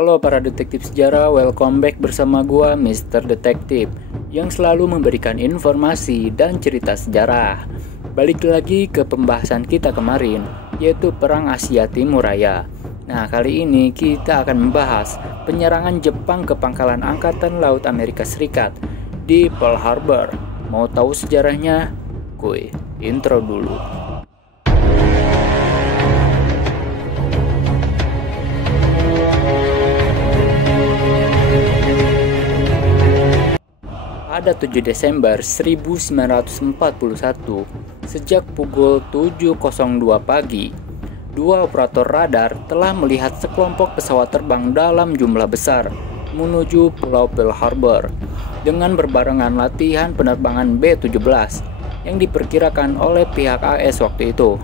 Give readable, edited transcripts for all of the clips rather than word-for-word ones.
Halo para detektif sejarah, welcome back bersama gua Mr. Detektif yang selalu memberikan informasi dan cerita sejarah. Balik lagi ke pembahasan kita kemarin, yaitu Perang Asia Timur Raya. Nah, kali ini kita akan membahas penyerangan Jepang ke pangkalan Angkatan Laut Amerika Serikat di Pearl Harbor. Mau tahu sejarahnya? Kuy, intro dulu. Pada 7 Desember 1941, sejak pukul 7.02 pagi, dua operator radar telah melihat sekelompok pesawat terbang dalam jumlah besar menuju Pulau Pearl Harbor dengan berbarengan latihan penerbangan B-17 yang diperkirakan oleh pihak AS waktu itu.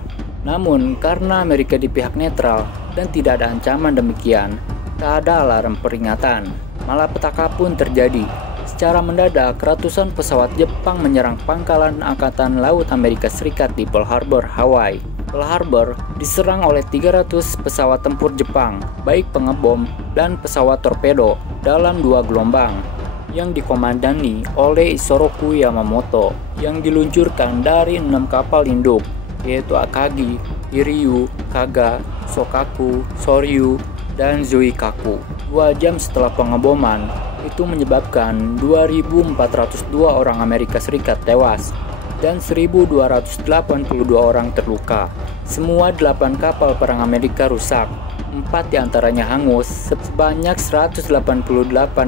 Namun, karena Amerika di pihak netral dan tidak ada ancaman demikian, tak ada alarm peringatan. Malapetaka pun terjadi. Secara mendadak, ratusan pesawat Jepang menyerang pangkalan Angkatan Laut Amerika Serikat di Pearl Harbor, Hawaii. Pearl Harbor diserang oleh 300 pesawat tempur Jepang, baik pengebom dan pesawat torpedo dalam dua gelombang, yang dikomandani oleh Isoroku Yamamoto, yang diluncurkan dari 6 kapal induk, yaitu Akagi, Hiryu, Kaga, Shokaku, Soryu, dan Zuikaku. 2 jam setelah pengeboman, itu menyebabkan 2.402 orang Amerika Serikat tewas dan 1.282 orang terluka. Semua 8 kapal perang Amerika rusak, 4 diantaranya hangus, sebanyak 188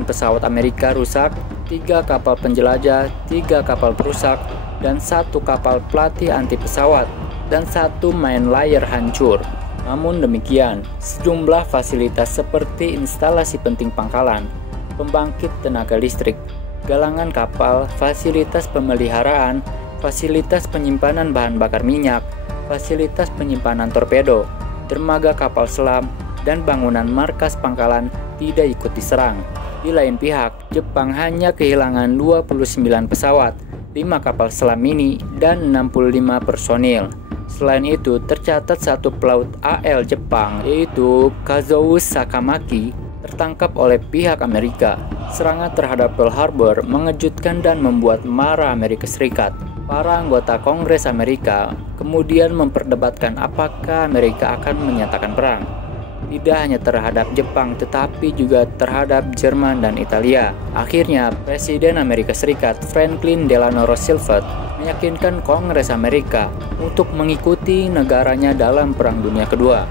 pesawat Amerika rusak, 3 kapal penjelajah, 3 kapal perusak, dan 1 kapal pelatih anti pesawat, dan 1 main layar hancur. Namun demikian, sejumlah fasilitas seperti instalasi penting pangkalan, pembangkit tenaga listrik, galangan kapal, fasilitas pemeliharaan, fasilitas penyimpanan bahan bakar minyak, fasilitas penyimpanan torpedo, dermaga kapal selam, dan bangunan markas pangkalan tidak ikut diserang. Di lain pihak, Jepang hanya kehilangan 29 pesawat, 5 kapal selam mini, dan 65 personil. Selain itu, tercatat 1 pelaut AL Jepang, yaitu Kazou Sakamaki, tertangkap oleh pihak Amerika. Serangan terhadap Pearl Harbor mengejutkan dan membuat marah Amerika Serikat. Para anggota Kongres Amerika kemudian memperdebatkan apakah Amerika akan menyatakan perang. Tidak hanya terhadap Jepang, tetapi juga terhadap Jerman dan Italia. Akhirnya, Presiden Amerika Serikat Franklin Delano Roosevelt meyakinkan Kongres Amerika untuk mengikuti negaranya dalam Perang Dunia Kedua.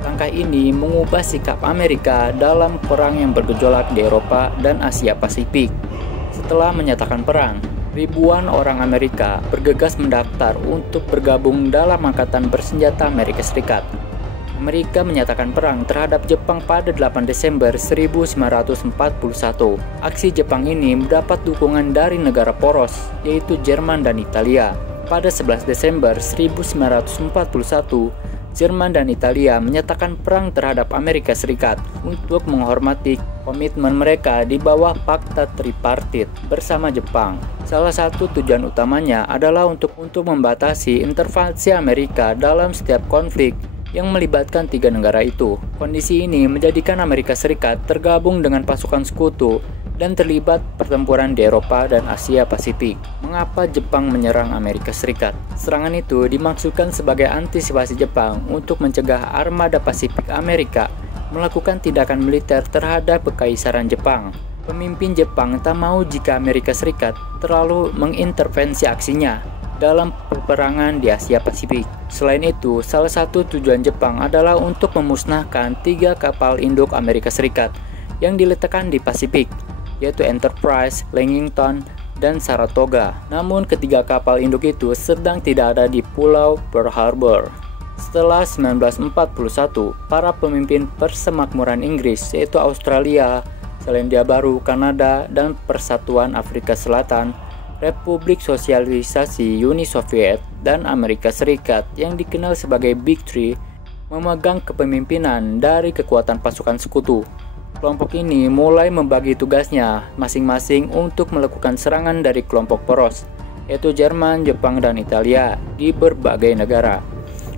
Langkah ini mengubah sikap Amerika dalam perang yang bergejolak di Eropa dan Asia Pasifik. Setelah menyatakan perang, ribuan orang Amerika bergegas mendaftar untuk bergabung dalam Angkatan Bersenjata Amerika Serikat. Amerika menyatakan perang terhadap Jepang pada 8 Desember 1941. Aksi Jepang ini mendapat dukungan dari negara poros, yaitu Jerman dan Italia. Pada 11 Desember 1941, Jerman dan Italia menyatakan perang terhadap Amerika Serikat untuk menghormati komitmen mereka di bawah Fakta Tripartit bersama Jepang. Salah satu tujuan utamanya adalah untuk membatasi intervensi Amerika dalam setiap konflik yang melibatkan 3 negara itu. Kondisi ini menjadikan Amerika Serikat tergabung dengan pasukan sekutu dan terlibat pertempuran di Eropa dan Asia Pasifik. Mengapa Jepang menyerang Amerika Serikat? Serangan itu dimaksudkan sebagai antisipasi Jepang untuk mencegah armada Pasifik Amerika melakukan tindakan militer terhadap Kekaisaran Jepang. Pemimpin Jepang tak mau jika Amerika Serikat terlalu mengintervensi aksinya dalam peperangan di Asia Pasifik. Selain itu, salah satu tujuan Jepang adalah untuk memusnahkan 3 kapal induk Amerika Serikat yang diletakkan di Pasifik, yaitu Enterprise, Lexington, dan Saratoga. Namun ketiga kapal induk itu sedang tidak ada di Pulau Pearl Harbor. Setelah 1941, para pemimpin persemakmuran Inggris, yaitu Australia, Selandia Baru, Kanada, dan Persatuan Afrika Selatan, Republik Sosialisasi Uni Soviet, dan Amerika Serikat yang dikenal sebagai Big Three, memegang kepemimpinan dari kekuatan pasukan sekutu. Kelompok ini mulai membagi tugasnya masing-masing untuk melakukan serangan dari kelompok poros, yaitu Jerman, Jepang, dan Italia di berbagai negara.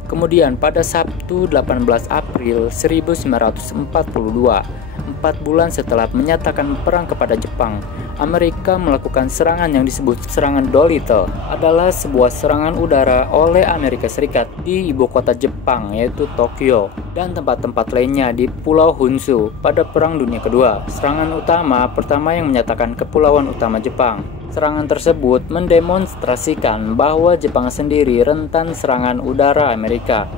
Kemudian pada Sabtu 18 April 1942, 4 4 bulan setelah menyatakan perang kepada Jepang, Amerika melakukan serangan yang disebut serangan Doolittle, adalah sebuah serangan udara oleh Amerika Serikat di ibu kota Jepang yaitu Tokyo dan tempat-tempat lainnya di Pulau Honshu pada Perang Dunia Kedua. Serangan utama pertama yang menyatakan kepulauan utama Jepang. Serangan tersebut mendemonstrasikan bahwa Jepang sendiri rentan serangan udara Amerika,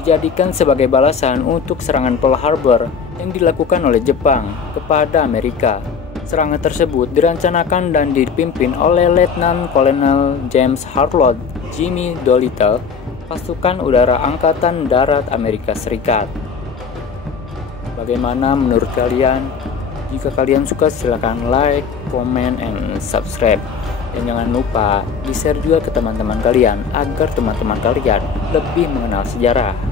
dijadikan sebagai balasan untuk serangan Pearl Harbor yang dilakukan oleh Jepang kepada Amerika. Serangan tersebut direncanakan dan dipimpin oleh Letnan Kolonel James Harlow Jimmy Doolittle, pasukan udara Angkatan Darat Amerika Serikat. Bagaimana menurut kalian? Jika kalian suka silahkan like, comment, and subscribe. Dan jangan lupa di-share juga ke teman-teman kalian agar teman-teman kalian lebih mengenal sejarah.